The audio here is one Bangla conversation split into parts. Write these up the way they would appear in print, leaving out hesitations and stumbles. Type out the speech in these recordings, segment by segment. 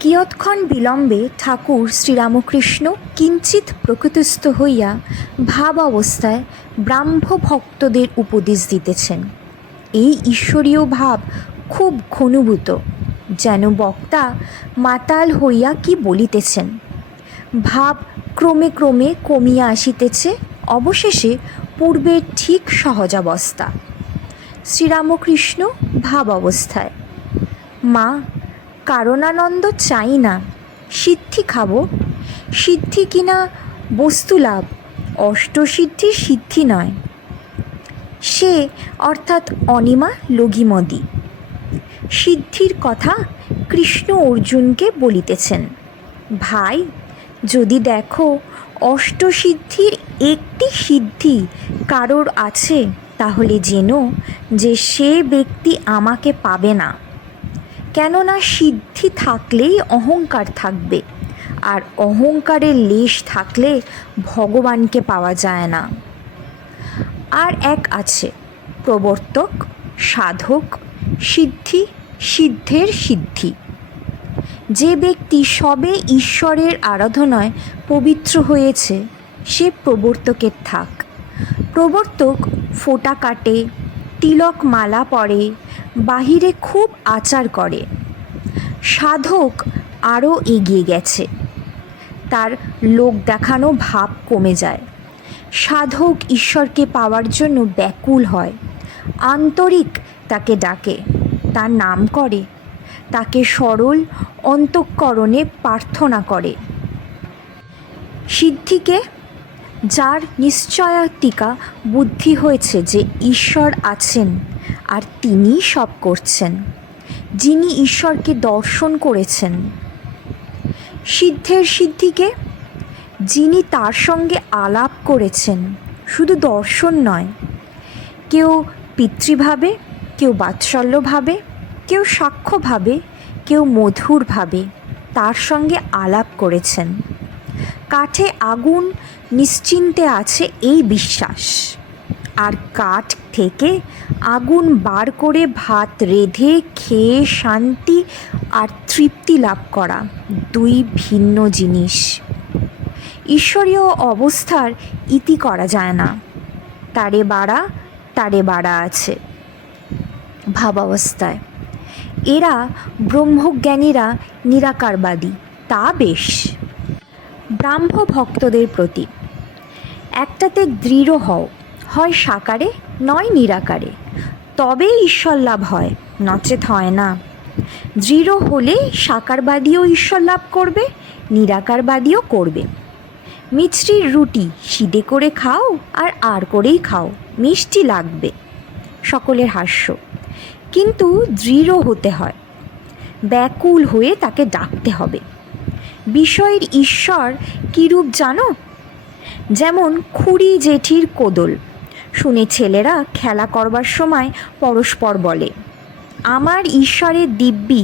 কিয়ৎক্ষণ বিলম্বে ঠাকুর শ্রীরামকৃষ্ণ কিঞ্চিৎ প্রকৃতিস্থ হইয়া ভাব অবস্থায় ব্রাহ্মভক্তদের উপদেশ দিতেছেন। এই ঈশ্বরীয় ভাব খুব ঘনীভূত, যেন বক্তা মাতাল হইয়া কি বলিতেছেন। ভাব ক্রমে ক্রমে কমিয়া আসিতেছে, অবশেষে পূর্বের ঠিক সহজাবস্থা। শ্রীরামকৃষ্ণ ভাব অবস্থায়: মা, কারণানন্দ চাই না, সিদ্ধি খাবো। সিদ্ধি কিনা বস্তুলাভ, অষ্টসিদ্ধি সিদ্ধি নয়। সে অর্থাৎ অনিমা লঘিমতি সিদ্ধির কথা কৃষ্ণ অর্জুনকে বলিতেছেন। ভাই, যদি দেখো অষ্টসিদ্ধির একটি সিদ্ধি কারোর আছে, তাহলে জেনো যে সে ব্যক্তি আমাকে পাবে না। কেননা সিদ্ধি থাকলেই অহংকার থাকবে, আর অহংকারের লেশ থাকলে ভগবানকে পাওয়া যায় না। আর এক আছে প্রবর্তক, সাধক, সিদ্ধি, সিদ্ধের সিদ্ধি। যে ব্যক্তি সবে ঈশ্বরের আরাধনায় পবিত্র হয়েছে, সে প্রবর্তকের থাক। প্রবর্তক ফোঁটা কাটে, তিলক মালা পরে, বাহিরে খুব আচার করে। সাধক আরও এগিয়ে গেছে, তার লোক দেখানো ভাব কমে যায়। সাধক ঈশ্বরকে পাওয়ার জন্য ব্যাকুল হয়, আন্তরিক তাকে ডাকে, তার নাম করে, তাকে সরল অন্তঃকরণে প্রার্থনা করে। সিদ্ধিকে, যার নিশ্চয়াত্মিকা বুদ্ধি হয়েছে যে ঈশ্বর আছেন আর তিনিই সব করছেন, যিনি ঈশ্বরকে দর্শন করেছেন। সিদ্ধের সিদ্ধিকে, যিনি তার সঙ্গে আলাপ করেছেন, শুধু দর্শন নয়। কেউ পিতৃভাবে, কেউ বাৎসল্যভাবে, কেউ সাক্ষ্যভাবে, কেউ মধুরভাবে তার সঙ্গে আলাপ করেছেন। কাঠে আগুন নিশ্চিন্তে আছে এই বিশ্বাস, আর কাঠ থেকে আগুন বার করে ভাত রেঁধে খেয়ে শান্তি আর তৃপ্তি লাভ করা দুই ভিন্ন জিনিস। ঈশ্বরীয় অবস্থার ইতি করা যায় না, তারে বাড়া আছে ভাবাবস্থায়। এরা ব্রহ্মজ্ঞানীরা নিরাকারবাদী, তা বেশ। ব্রাহ্ম ভক্তদের প্রতি: একটাতে দৃঢ় হও, হয় সাকারে নয় নিরাকারে, তবে ঈশ্বর লাভ হয়, নচেত হয় না। দৃঢ় হলে সাকারবাদীও ঈশ্বর লাভ করবে, নিরাকারবাদীও করবে। মিছরির রুটি সিদে করে খাও আর করেই খাও, মিষ্টি লাগবে। সকলের হাস্য। কিন্তু দৃঢ় হতে হয়, ব্যাকুল হয়ে তাকে ডাকতে হবে। বিষয়ের ঈশ্বর কীরূপ জানো? যেমন খুড়ি জেঠির কোদল শুনে ছেলেরা খেলা করবার সময় পরস্পর বলে, আমার ঈশ্বরের দিব্যি।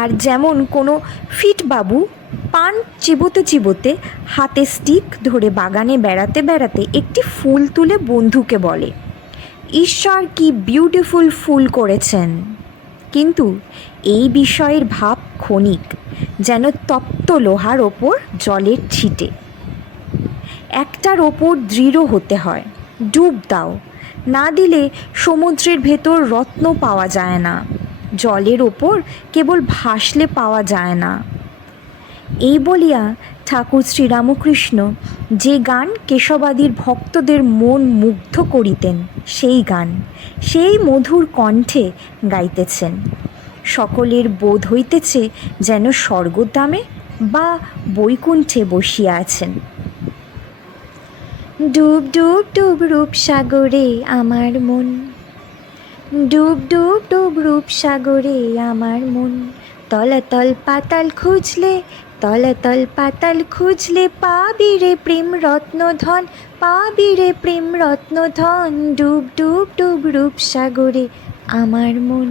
আর যেমন কোনো ফিটবাবু পান চিবোতে চিবোতে হাতে স্টিক ধরে বাগানে বেড়াতে বেড়াতে একটি ফুল তুলে বন্ধুকে বলে, ঈশ্বর কি বিউটিফুল ফুল করেছেন। কিন্তু এই বিষয়ের ভাব ক্ষণিক, যেন তপ্ত লোহার ওপর জলের ছিটে। একটার ওপর দৃঢ় হতে হয়, ডুব দাও, না দিলে সমুদ্রের ভেতর রত্ন পাওয়া যায় না, জলের ওপর কেবল ভাসলে পাওয়া যায় না। এই বলিয়া ঠাকুর শ্রীরামকৃষ্ণ যে গান কেশবাদির ভক্তদের মন মুগ্ধ করিতেন, সেই গান সেই মধুর কণ্ঠে গাইতেছেন। সকলের বোধ হইতেছে যেন স্বর্গধামে বা বৈকুণ্ঠে বসিয়া আছেন। ডুব ডুব ডুব রূপসাগরে আমার মন, ডুব ডুব ডুব রূপসাগরে আমার মন, তলাতল পাতাল খুঁজলে, তলাতল পাতাল খুঁজলে পাবি রে প্রেম রত্নধন, পাবি রে প্রেম রত্নধন, ডুব ডুব ডুব রূপসাগরে আমার মন।